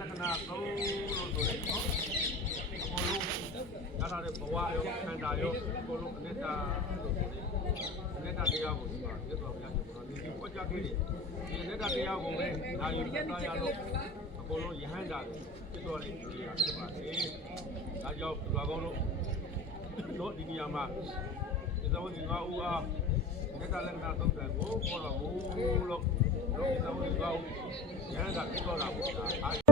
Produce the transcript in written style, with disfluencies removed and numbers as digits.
လက္ခဏာ3လို့ဆိုတယ်နော်အကုန်လုံးနားထားတဲ့ဘဝရောခန္ဓာရောအကုန်လုံးအနတ္တတရားကိုဒီမှာမြတ်စွာဘုရားရှင်ကဒီပွက်ကြခဲ့တယ်ဒီအနတ္တတရားကိုပဲနာယူတရားရလို့အကုန်လုံးယဟန္တာဖြစ်တော်တဲ့တရားဖြစ်ပါတယ်ဒါကြောင့်ဘုရားကောင်းတို့ဒီနေရာမှာဒီသဘောဒီငါဦးအားမြတ်လက္ခဏာ3ကိုခေါ်တော်မူလို့ဒီသဘောဒီငါဦးယဟန္တာဖြစ်တော်တာ